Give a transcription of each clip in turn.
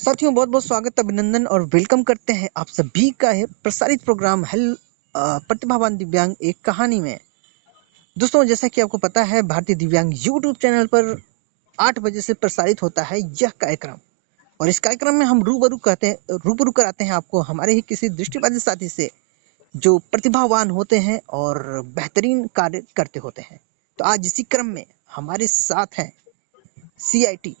साथियों बहुत बहुत स्वागत अभिनंदन और वेलकम करते हैं आप सभी का है प्रसारित प्रोग्राम प्रतिभावान दिव्यांग एक कहानी में। दोस्तों जैसा कि आपको पता है भारतीय दिव्यांग यूट्यूब चैनल पर 8 बजे से प्रसारित होता है यह कार्यक्रम। और इस कार्यक्रम में हम रूबरू कराते हैं आपको हमारे ही किसी दृष्टिबाधित साथी से जो प्रतिभावान होते हैं और बेहतरीन कार्य करते होते हैं। तो आज इसी क्रम में हमारे साथ हैं CIT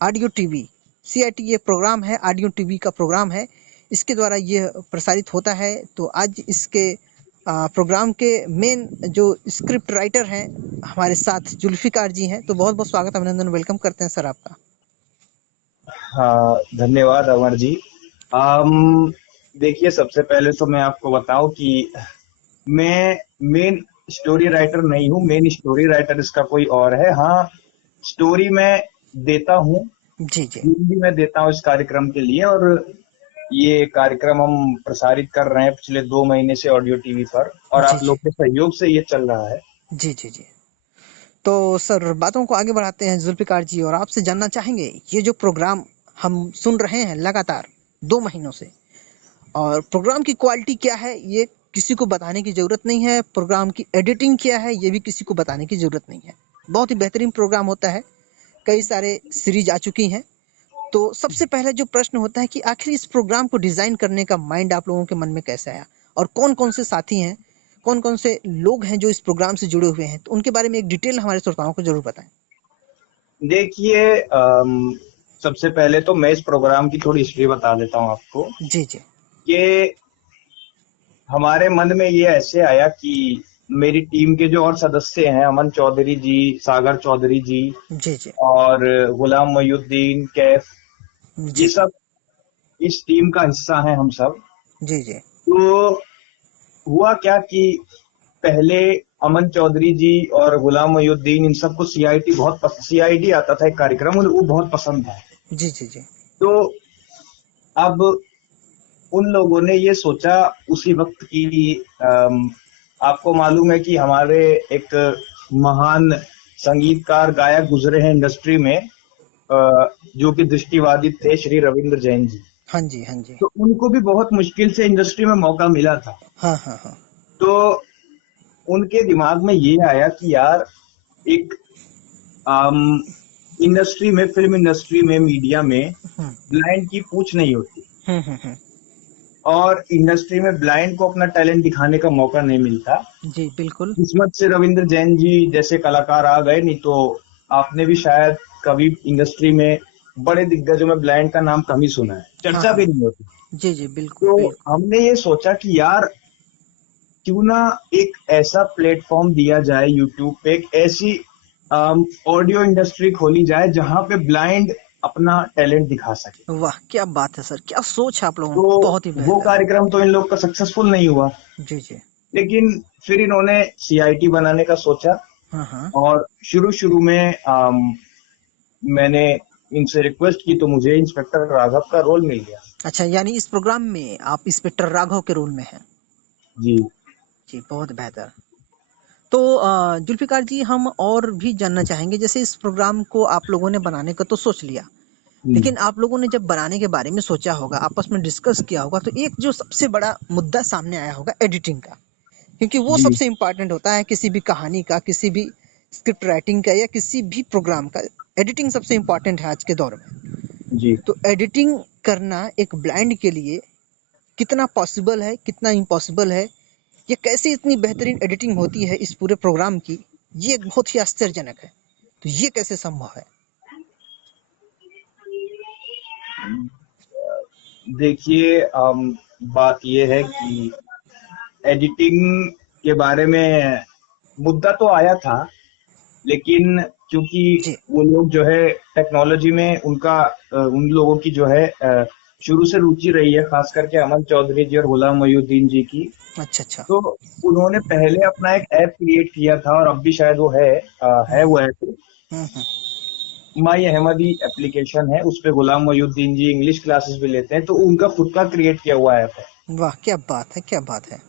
ऑडियो टीवी। CIT ये प्रोग्राम है, ऑडियो टीवी का प्रोग्राम है, इसके द्वारा ये प्रसारित होता है। तो आज इसके प्रोग्राम के मेन जो स्क्रिप्ट राइटर हैं हमारे साथ जुल्फिकार जी हैं। तो बहुत बहुत स्वागत अभिनंदन वेलकम करते हैं सर आपका। हाँ, धन्यवाद अमर जी। देखिए, सबसे पहले तो मैं आपको बताऊं कि मैं मेन स्टोरी राइटर नहीं हूँ। मेन स्टोरी राइटर इसका कोई और है। हाँ, स्टोरी मैं देता हूँ, जी जी भी मैं देता हूँ इस कार्यक्रम के लिए। और ये कार्यक्रम हम प्रसारित कर रहे हैं पिछले 2 महीने से ऑडियो टीवी पर, और जी आप जी लोग के सहयोग से ये चल रहा है। जी जी जी। तो सर बातों को आगे बढ़ाते हैं जुल्फिकार जी, और आपसे जानना चाहेंगे ये जो प्रोग्राम हम सुन रहे हैं लगातार 2 महीनों से, और प्रोग्राम की क्वालिटी क्या है ये किसी को बताने की ज़रूरत नहीं है। प्रोग्राम की एडिटिंग क्या है ये भी किसी को बताने की ज़रूरत नहीं है। बहुत ही बेहतरीन प्रोग्राम होता है, कई सारे सीरीज आ चुकी हैं। तो सबसे पहले जो प्रश्न होता है कि आखिर इस प्रोग्राम को डिज़ाइन करने का माइंड आप लोगों के मन में कैसे आया, और कौन कौन से साथी हैं, कौन कौन से लोग हैं जो इस प्रोग्राम से जुड़े हुए हैं। तो उनके बारे में एक डिटेल हमारे श्रोताओं को जरूर बताएं। देखिए, सबसे पहले तो मैं इस प्रोग्राम की थोड़ी हिस्ट्री बता देता हूँ आपको जी जी कि हमारे मन में ये ऐसे आया कि मेरी टीम के जो और सदस्य हैं, अमन चौधरी जी, सागर चौधरी जी जी जी और गुलाम मोयुद्दीन, कैफ, ये जी सब इस टीम का हिस्सा हैं हम सब। जी जी तो हुआ क्या कि पहले अमन चौधरी जी और गुलाम मोयुद्दीन, इन सबको CIT आता था एक कार्यक्रम, वो बहुत पसंद था। जी जी जी तो अब उन लोगों ने ये सोचा उसी वक्त की, आपको मालूम है कि हमारे एक महान संगीतकार गायक गुजरे हैं इंडस्ट्री में, जो कि दृष्टिबाधित थे, श्री रविंद्र जैन जी। हाँ जी हाँ जी तो उनको भी बहुत मुश्किल से इंडस्ट्री में मौका मिला था। हाँ हाँ हाँ तो उनके दिमाग में ये आया कि यार, एक इंडस्ट्री में, फिल्म इंडस्ट्री में, मीडिया में हम्म ब्लाइंड की पूछ नहीं होती, हम्म। और इंडस्ट्री में ब्लाइंड को अपना टैलेंट दिखाने का मौका नहीं मिलता। जी बिल्कुल। किस्मत से रविंद्र जैन जी जैसे कलाकार आ गए, नहीं तो आपने भी शायद कभी इंडस्ट्री में बड़े दिग्गजों में ब्लाइंड का नाम कम ही सुना है, हाँ चर्चा हाँ भी नहीं होती। जी जी बिल्कुल तो बिल्कुल। हमने ये सोचा कि यार, क्यों ना एक ऐसा प्लेटफॉर्म दिया जाए यूट्यूब पे, एक ऐसी ऑडियो इंडस्ट्री खोली जाए जहां पे ब्लाइंड अपना टैलेंट दिखा सके। वाह क्या बात है सर, क्या सोच है आप लोगों तो की, बहुत ही वो बेहतर। कार्यक्रम तो इन लोग का सक्सेसफुल नहीं हुआ, जी जी लेकिन फिर इन्होंने CIT बनाने का सोचा। हाँ हाँ। और शुरू शुरू में मैंने इनसे रिक्वेस्ट की, तो मुझे इंस्पेक्टर राघव का रोल मिल गया। अच्छा, यानी इस प्रोग्राम में आप इंस्पेक्टर राघव के रोल में हैं। जी। जी बहुत बेहतर। तो जुल्फिकार जी हम और भी जानना चाहेंगे, जैसे इस प्रोग्राम को आप लोगों ने बनाने का तो सोच लिया, हम्म, लेकिन आप लोगों ने जब बनाने के बारे में सोचा होगा, आपस में डिस्कस किया होगा, तो एक जो सबसे बड़ा मुद्दा सामने आया होगा एडिटिंग का, क्योंकि वो जी, सबसे इम्पोर्टेंट होता है किसी भी कहानी का, किसी भी स्क्रिप्ट राइटिंग का या किसी भी प्रोग्राम का। एडिटिंग सबसे इम्पोर्टेंट है आज के दौर में। जी। तो एडिटिंग करना एक ब्लाइंड के लिए कितना पॉसिबल है, कितना इम्पॉसिबल है, ये कैसे इतनी बेहतरीन एडिटिंग होती है इस पूरे प्रोग्राम की, ये बहुत ही आश्चर्यजनक है। तो ये कैसे संभव है? देखिए, बात ये है कि एडिटिंग के बारे में मुद्दा तो आया था, लेकिन क्योंकि जी। वो लोग जो है टेक्नोलॉजी में, उन लोगों की जो है शुरू से रुचि रही है, खास करके अमन चौधरी जी और गुलाम मोयुद्दीन जी की। अच्छा अच्छा। तो उन्होंने पहले अपना एक ऐप क्रिएट किया था, और अब भी शायद वो है वो ऐप, हम्म। माई अहमदी एप्लीकेशन है। उस पे गुलाम मोयुद्दीन जी इंग्लिश क्लासेस भी लेते हैं, तो उनका खुद का क्रिएट किया हुआ ऐप है। वाह क्या बात है, क्या बात है।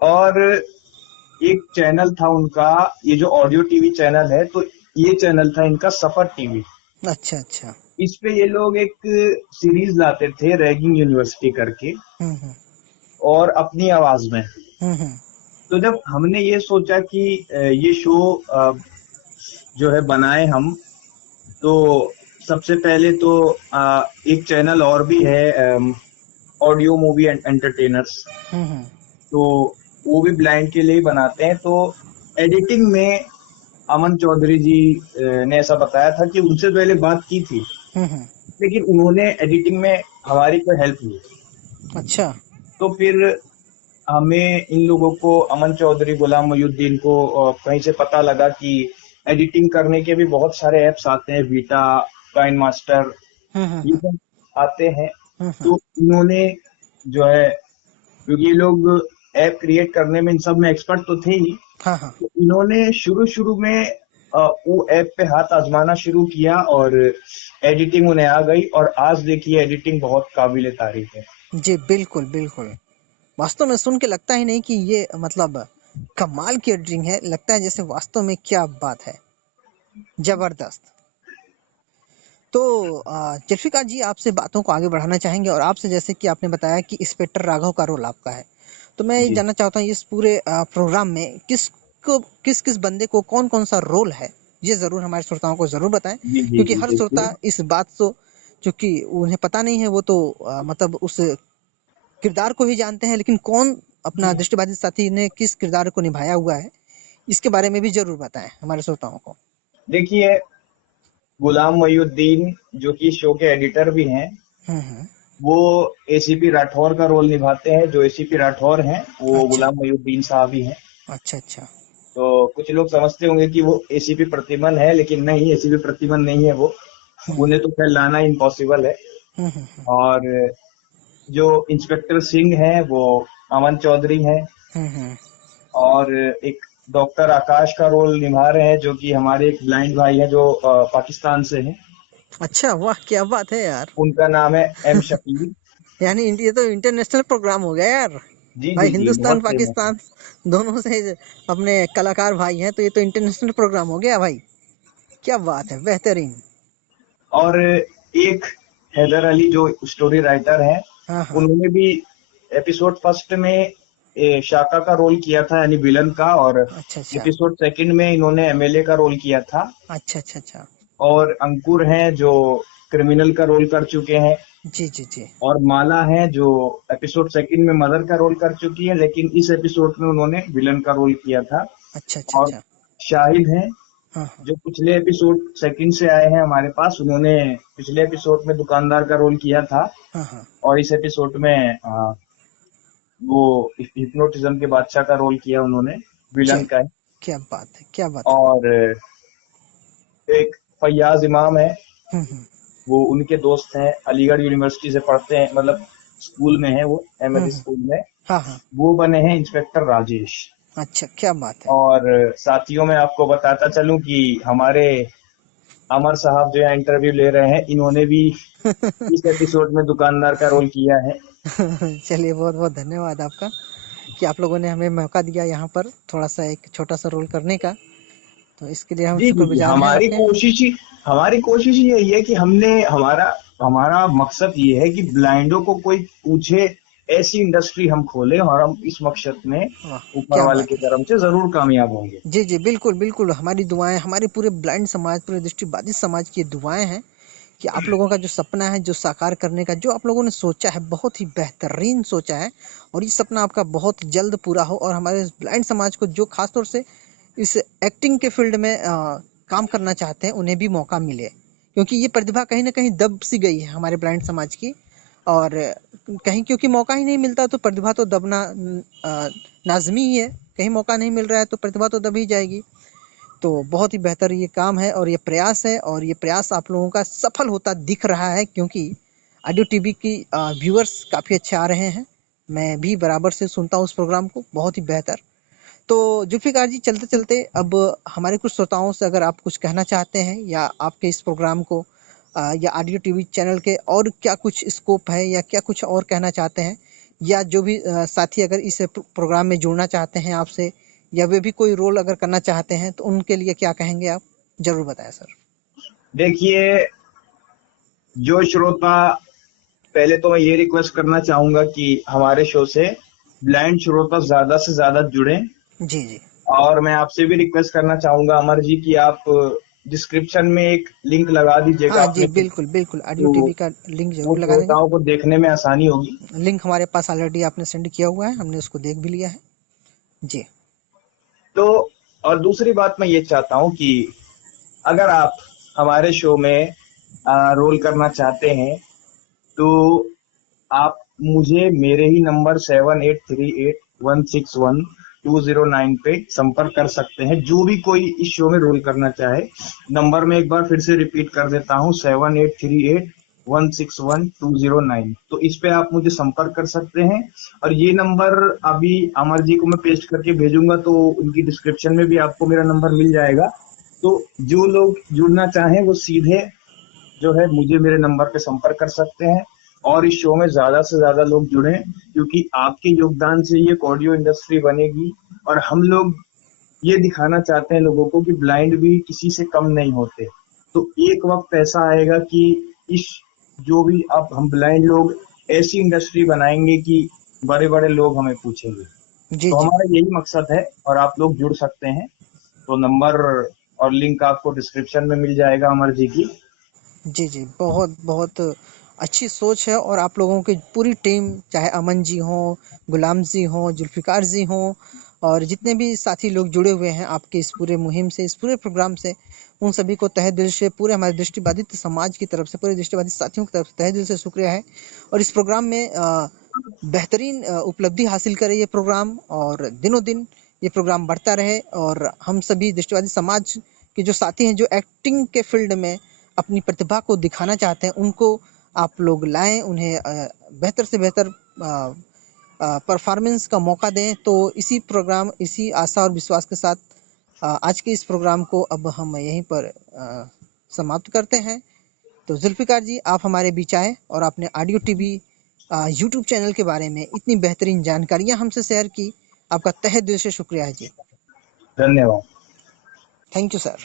और एक चैनल था उनका, ये जो ऑडियो टीवी चैनल है, तो ये चैनल था इनका सफर टीवी। अच्छा अच्छा। इस पे ये लोग एक सीरीज लाते थे, रैगिंग यूनिवर्सिटी करके, हम्म। और अपनी आवाज में। हम्म। तो जब हमने ये सोचा कि ये शो जो है बनाए हम, तो सबसे पहले तो एक चैनल और भी है, ऑडियो मूवी एंटरटेनर्स। हम्म। तो वो भी ब्लाइंड के लिए ही बनाते हैं। तो एडिटिंग में अमन चौधरी जी ने ऐसा बताया था कि उनसे पहले बात की थी, हम्म। लेकिन उन्होंने एडिटिंग में हमारी कोई हेल्प नहीं की। अच्छा। तो फिर हमें इन लोगों को, अमन चौधरी, गुलाम मोहिउद्दीन को कहीं से पता लगा कि एडिटिंग करने के भी बहुत सारे ऐप्स आते हैं, वीटा, काइन मास्टर, ये हम्म। सब आते हैं। हम्म। तो इन्होंने जो है, क्योंकि ये लोग ऐप क्रिएट करने में इन सब में एक्सपर्ट तो थे ही, हाँ हाँ। तो इन्होंने शुरू शुरू में वो ऐप पे हाथ आजमाना शुरू किया और एडिटिंग उन्हें आ गई, और आज देखिए एडिटिंग बहुत काबिले तारीफ है। जी बिल्कुल बिल्कुल। वास्तव में सुन के लगता ही नहीं कि ये मतलब कमाल की एडिटिंग है, लगता है जैसे वास्तव में क्या बात है, जबरदस्त। तो जुल्फिकार जी, आपसे बातों को आगे बढ़ाना चाहेंगे और आपसे, जैसे कि आपने बताया कि इंस्पेक्टर राघव का रोल आपका है, तो मैं ये जी जानना चाहता हूँ इस पूरे प्रोग्राम में किस किस बंदे को कौन कौन सा रोल है, ये ज़रूर हमारे श्रोताओं को ज़रूर बताएं, जी जी क्योंकि जी हर बिल्कुल। श्रोता इस बात को, चूंकि उन्हें पता नहीं है, वो तो मतलब उस किरदार को ही जानते हैं, लेकिन कौन अपना दृष्टिबाधित साथी ने किस किरदार को निभाया हुआ है, इसके बारे में भी जरूर बताएं हमारे श्रोताओं को। देखिए, गुलाम मोहिउद्दीन जो कि शो के एडिटर भी हैं, हम्म। वो एसीपी राठौर का रोल निभाते हैं। जो एसीपी राठौर हैं वो अच्छा गुलाम मोहिउद्दीन साहब ही हैं। अच्छा। अच्छा। तो कुछ लोग समझते होंगे कि वो एसीपी प्रतिमन है, लेकिन नहीं, एसीपी प्रतिमन नहीं है वो। हम्म। उन्हें तो खैर लाना इम्पॉसिबल है। हम्म। और जो इंस्पेक्टर सिंह हैं वो अमन चौधरी हैं। हम्म। और एक डॉक्टर आकाश का रोल निभा रहे हैं, जो कि हमारे एक ब्लाइंड भाई हैं जो पाकिस्तान से हैं। अच्छा, वाह क्या बात है यार। उनका नाम है एम शकील। यानी ये तो इंटरनेशनल प्रोग्राम हो गया यार। जी भाई जी जी, हिंदुस्तान बहुत फेमस है। पाकिस्तान दोनों से अपने कलाकार भाई हैं, तो ये तो इंटरनेशनल प्रोग्राम हो गया भाई। क्या बात है, बेहतरीन। और एक हैदर अली जो स्टोरी राइटर हैं, हाँ हाँ। उन्होंने भी एपिसोड फर्स्ट में शाका का रोल किया था, यानी विलन का। और अच्छा अच्छा। एपिसोड सेकंड में इन्होंने एमएलए का रोल किया था। अच्छा अच्छा अच्छा। और अंकुर हैं जो क्रिमिनल का रोल कर चुके हैं। जी जी जी। और माला है जो एपिसोड सेकंड में मदर का रोल कर चुकी है, लेकिन इस एपिसोड में उन्होंने विलन का रोल किया था। अच्छा अच्छा और अच्छा। शाहिद हैं हाँ हाँ। जो पिछले एपिसोड सेकंड से आए हैं हमारे पास। उन्होंने पिछले एपिसोड में दुकानदार का रोल किया था, हाँ हाँ। और इस एपिसोड में वो हिप्नोटिज्म के बादशाह का रोल किया उन्होंने, विलन चल, का है। क्या बात है, क्या बात है। और एक फैयाज इमाम है, हम्म। वो उनके दोस्त हैं, अलीगढ़ यूनिवर्सिटी से पढ़ते हैं, मतलब स्कूल में है वो, एमएलए हम्म। स्कूल में। हाँ हाँ। वो बने हैं इंस्पेक्टर राजेश। अच्छा, क्या बात है। और साथियों, मैं आपको बताता चलूं कि हमारे अमर साहब जो है इंटरव्यू ले रहे हैं, इन्होंने भी इस एपिसोड में दुकानदार का रोल किया है। चलिए, बहुत बहुत धन्यवाद आपका कि आप लोगों ने हमें मौका दिया यहाँ पर थोड़ा सा एक छोटा सा रोल करने का, तो इसके लिए हम जी जी जी, शुक्रगुजार हैं आपके। हमारी कोशिश ही यही है कि हमने हमारा हमारा मकसद ये है कि ब्लाइंडों को कोई पूछे, ऐसी इंडस्ट्री हम खोलें, और हम इस मकसद में वाह, ऊपर क्या वाले बात की है। तरफ से जरूर कामयाब होंगे। जी जी बिल्कुल बिल्कुल, हमारी दुआएं, हमारे पूरे ब्लाइंड समाज, पूरे दृष्टिबाधित समाज की ये दुआएं हैं कि आप लोगों का जो सपना है, जो साकार करने का जो आप लोगों ने सोचा है, बहुत ही बेहतरीन सोचा है, और ये सपना आपका बहुत जल्द पूरा हो, और हमारे ब्लाइंड समाज को जो खासतौर से इस एक्टिंग के फील्ड में काम करना चाहते हैं, उन्हें भी मौका मिले, क्योंकि ये प्रतिभा कहीं ना कहीं दब सी गई है हमारे ब्लाइंड समाज की। और कहीं क्योंकि मौका ही नहीं मिलता, तो प्रतिभा तो दबना लाजमी ही है। कहीं मौका नहीं मिल रहा है तो प्रतिभा तो दब ही जाएगी। तो बहुत ही बेहतर ये काम है और ये प्रयास है, और ये प्रयास आप लोगों का सफल होता दिख रहा है, क्योंकि ऑडियो टीवी की व्यूअर्स काफ़ी अच्छे आ रहे हैं। मैं भी बराबर से सुनता हूँ उस प्रोग्राम को, बहुत ही बेहतर। तो जुल्फिकार जी, चलते चलते अब हमारे कुछ श्रोताओं से अगर आप कुछ कहना चाहते हैं, या आपके इस प्रोग्राम को या ऑडियो टीवी चैनल के और क्या कुछ स्कोप है, या क्या कुछ और कहना चाहते हैं, या जो भी साथी अगर इस प्रोग्राम में जुड़ना चाहते हैं आपसे, या वे भी कोई रोल अगर करना चाहते हैं, तो उनके लिए क्या कहेंगे आप, जरूर बताएं सर। देखिए, जो श्रोता, पहले तो मैं ये रिक्वेस्ट करना चाहूंगा कि हमारे शो से ब्लाइंड श्रोता ज्यादा से ज्यादा जुड़ें। जी जी। और मैं आपसे भी रिक्वेस्ट करना चाहूंगा अमर जी कि आप डिस्क्रिप्शन में एक लिंक लगा दीजिएगा हाँ जी, अपने, बिल्कुल बिल्कुल, ऑडियो तो टीवी का लिंक वो जरूर लगा देंगे। श्रोताओं को देखने में आसानी होगी। लिंक हमारे पास ऑलरेडी आपने सेंड किया हुआ है, हमने उसको देख भी लिया है जी। तो और दूसरी बात मैं ये चाहता हूँ कि अगर आप हमारे शो में रोल करना चाहते हैं, तो आप मुझे मेरे ही नंबर 7838161209 पे संपर्क कर सकते हैं, जो भी कोई इस शो में रोल करना चाहे। नंबर में एक बार फिर से रिपीट कर देता हूँ, 7838161209। तो इस पे आप मुझे संपर्क कर सकते हैं। और ये नंबर अभी अमर जी को मैं पेस्ट करके भेजूंगा, तो उनकी डिस्क्रिप्शन में भी आपको मेरा नंबर मिल जाएगा। तो जो लोग जुड़ना चाहें वो सीधे जो है मुझे मेरे नंबर पे संपर्क कर सकते हैं। और इस शो में ज्यादा से ज्यादा लोग जुड़े, क्योंकि आपके योगदान से ये ऑडियो इंडस्ट्री बनेगी। और हम लोग ये दिखाना चाहते हैं लोगों को कि ब्लाइंड भी किसी से कम नहीं होते। तो एक वक्त ऐसा आएगा कि इस जो भी अब हम ब्लाइंड लोग ऐसी इंडस्ट्री बनाएंगे कि बड़े बड़े लोग हमें पूछेंगे। जी तो जी। हमारा यही मकसद है, और आप लोग जुड़ सकते हैं। तो नंबर और लिंक आपको डिस्क्रिप्शन में मिल जाएगा अमर जी की। जी जी, बहुत बहुत अच्छी सोच है। और आप लोगों की पूरी टीम, चाहे अमन जी हों, गुलाम जी हों, जुल्फ़िकार जी हों, और जितने भी साथी लोग जुड़े हुए हैं आपके इस पूरे मुहिम से, इस पूरे प्रोग्राम से, उन सभी को तहे दिल से, पूरे हमारे दृष्टिबाधित समाज की तरफ से, पूरे दृष्टिबाधित साथियों की तरफ से तहे दिल से शुक्रिया है। और इस प्रोग्राम में बेहतरीन उपलब्धि हासिल करे ये प्रोग्राम, और दिनों दिन ये प्रोग्राम बढ़ता रहे। और हम सभी दृष्टिबाधित समाज के जो साथी हैं, जो एक्टिंग के फील्ड में अपनी प्रतिभा को दिखाना चाहते हैं, उनको आप लोग लाएं, उन्हें बेहतर से बेहतर परफॉर्मेंस का मौका दें। तो इसी आशा और विश्वास के साथ आज के इस प्रोग्राम को अब हम यहीं पर समाप्त करते हैं। तो जुल्फ़िकार जी, आप हमारे बीच आए और आपने ऑडियो टीवी यूट्यूब चैनल के बारे में इतनी बेहतरीन जानकारियां हमसे शेयर की। आपका तहे दिल से शुक्रिया है जी। धन्यवाद। Thank you sir.